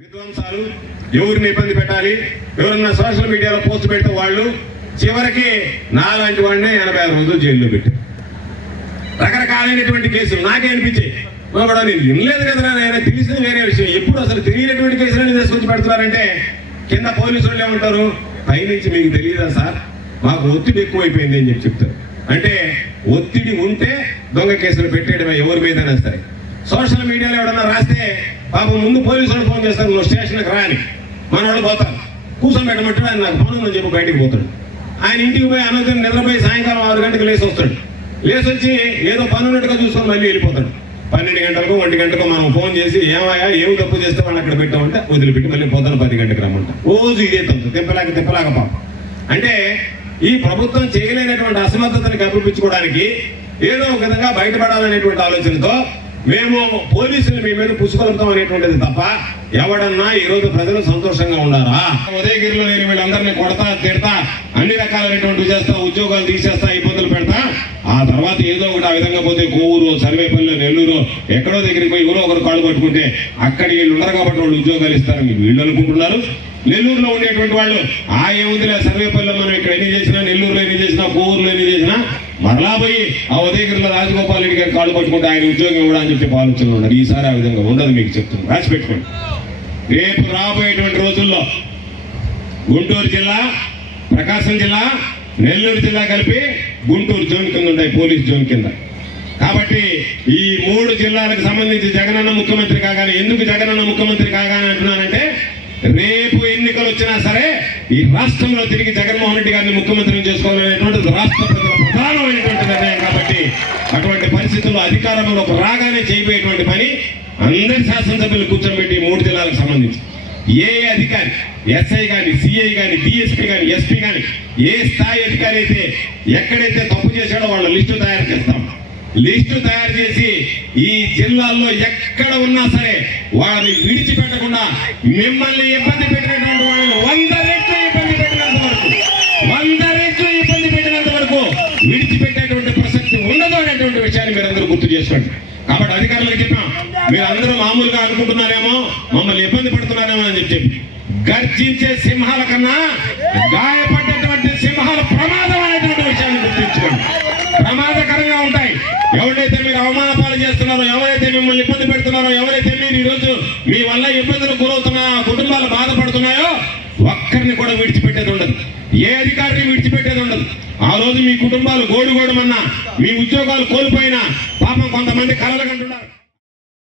విధ్వంసాలు ఎవరిని ఇబ్బంది పెట్టాలి? ఎవరన్నా సోషల్ మీడియాలో పోస్ట్ పెడితే వాళ్ళు చివరికి నాలాంటి వాడినే ఎనభై ఆరు రోజులు జైల్లో పెట్టారు. రకరకాలైనటువంటి కేసులు నాకే అనిపించాయి. కూడా నేను వినలేదు కదా ఆయన తెలిసింది వేరే విషయం. ఎప్పుడు అసలు తెలియనటువంటి కేసులు తీసుకొచ్చి పెడుతున్నారంటే కింద పోలీసు వాళ్ళు ఏమంటారు పైనుంచి మీకు తెలియదా సార్? మాకు ఒత్తిడి ఎక్కువైపోయింది అని చెప్పి చెప్తారు. అంటే ఒత్తిడి ఉంటే దొంగ కేసులు పెట్టేయడమే ఎవరి మీదైనా సరే. సోషల్ మీడియాలో ఎవడన్నా రాస్తే పాపం ముందు పోలీసులు ఫోన్ చేస్తారు నువ్వు స్టేషన్కి రాని మనవాళ్ళు పోతాను పోతారు కూర్చొని ఆయన నాకు పనుందని చెప్పి బయటికి పోతాడు. ఆయన ఇంటికి పోయి అనంతరం నిద్రపోయి సాయంకాలం ఆరు గంటలకు లేచి వస్తాడు. లేచి వచ్చి ఏదో పనున్నట్టుగా చూసుకొని మళ్ళీ వెళ్ళిపోతాడు. పన్నెండు గంటలకు ఒంటి గంటకు మనం ఫోన్ చేసి ఏమయ్యా ఏమి తప్పు చేస్తే వాళ్ళు అక్కడ పెట్టామంటే వదిలిపెట్టి మళ్ళీ పొద్దున పది గంటకు రమ్మంట. రోజు ఇదే తప్పు తిప్పలేక తిప్పలేక పాపం. అంటే ఈ ప్రభుత్వం చేయలేనటువంటి అసమర్థతని కప్పిపించుకోవడానికి ఏదో ఒక విధంగా బయటపడాలనేటువంటి ఆలోచనతో మేము పోలీసులు మీ మీద పుచ్చుకొలుపుతాం అనేటువంటిది తప్ప ఎవడన్నా ఈరోజు ప్రజలు సంతోషంగా ఉండారా ఉదయగిరిలో నేను వీళ్ళందరినీ కొడతా తిడతా అన్ని రకాలైనటువంటి చేస్తా ఉద్యోగాలు తీసేస్తా ఇబ్బందులు పెడతా. ఆ తర్వాత ఏదో ఒకటి ఆ విధంగా పోతే కోవూరు సర్వేపల్లి నెల్లూరు ఎక్కడో దగ్గరికి పోయి ఎవరో ఒకరు కాళ్ళు పట్టుకుంటే అక్కడ వీళ్ళు ఉండరు కాబట్టి వాళ్ళు ఉద్యోగాలు ఇస్తారని వీళ్ళు అనుకుంటున్నారు. నెల్లూరులో ఉండేటువంటి వాళ్ళు ఆ ఏముందిలే సర్వేపల్లిలో మనం ఇక్కడ ఎన్ని చేసినా నెల్లూరులో ఎన్ని చేసినా కోవూరులో ఎన్ని చేసినా మరలా పోయి ఆ ఉదయగిరిలో రాజగోపాల్ రెడ్డి గారు కాళ్ళు పట్టుకుంటే ఆయన ఉద్యోగం ఇవ్వడానికి చెప్పి ఆలోచనలు ఉన్నారు ఈసారి ఆ విధంగా ఉండదు మీకు చెప్తున్నాను. రాసి పెట్టుకోండి. రేపు రాబోయేటువంటి రోజుల్లో గుంటూరు జిల్లా ప్రకాశం జిల్లా నెల్లూరు జిల్లా కలిపి గుంటూరు జోన్ కింద ఉంటాయి పోలీస్ జోన్ కింద. కాబట్టి ఈ మూడు జిల్లాలకు సంబంధించి జగనన్న ముఖ్యమంత్రి కాగానే ఎందుకు జగనన్న ముఖ్యమంత్రి కాగానే అంటున్నానంటే రేపు ఎన్నికలు వచ్చినా సరే ఈ రాష్ట్రంలో తిరిగి జగన్మోహన్ రెడ్డి గారిని ముఖ్యమంత్రిని చేసుకోవాలనేటువంటిది రాష్ట్ర ప్రజల ప్రధానమైనటువంటి నిర్ణయం కాబట్టి అటువంటి పరిస్థితుల్లో అధికారంలోకి రాగానే చేయబోయేటువంటి పని అందరి శాసనసభ్యులు కూర్చోబెట్టి మూడు జిల్లాలకు సంబంధించి. ఏ అధికారి ఎస్ఐ కానీ సిఐ కానీ డిఎస్పీ కానీ ఎస్పీ కానీ ఏ స్థాయి అధికారి అయితే ఎక్కడైతే తప్పు చేశాడో వాళ్ళ లిస్టు తయారు చేస్తాం. లిస్టు తయారు చేసి ఈ జిల్లాల్లో ఎక్కడ ఉన్నా సరే వారిని విడిచిపెట్టకుండా మిమ్మల్ని ఇబ్బంది పెట్టినటువంటి వాళ్ళని వంద ఉండదు అనేటువంటి విషయాన్ని మీరందరూ గుర్తు చేసుకోండి. కాబట్టి అధికారులకు చెప్పాం మీరు అందరూ మామూలుగా అనుకుంటున్నారేమో మమ్మల్ని ఇబ్బంది పడుతున్నారేమో అని చెప్పి గర్జించే సింహాల కన్నా గాయపడ్డటువంటి సింహాల ప్రమాదం అనేటువంటి విషయాన్ని గుర్తుంచుకోండి. ప్రమాదకరంగా ఉంటాయి. ఎవరైతే మీరు అవమాన పాలు చేస్తున్నారో ఎవరైతే మిమ్మల్ని ఇబ్బంది పెడుతున్నారో ఎవరైతే మీరు ఈరోజు మీ వల్ల ఇబ్బందులు గురవుతున్నా కుటుంబాలు బాధపడుతున్నాయో ఒక్కరిని కూడా విడిచిపెట్టేది ఉండదు. ఏ అధికారిని విడిచిపెట్టేది ఉండదు. ఆ రోజు మీ కుటుంబాలు గోడుగోడమన్నా మీ ఉద్యోగాలు కోల్పోయినా పాపం కొంతమంది కలలు కంటున్నారు.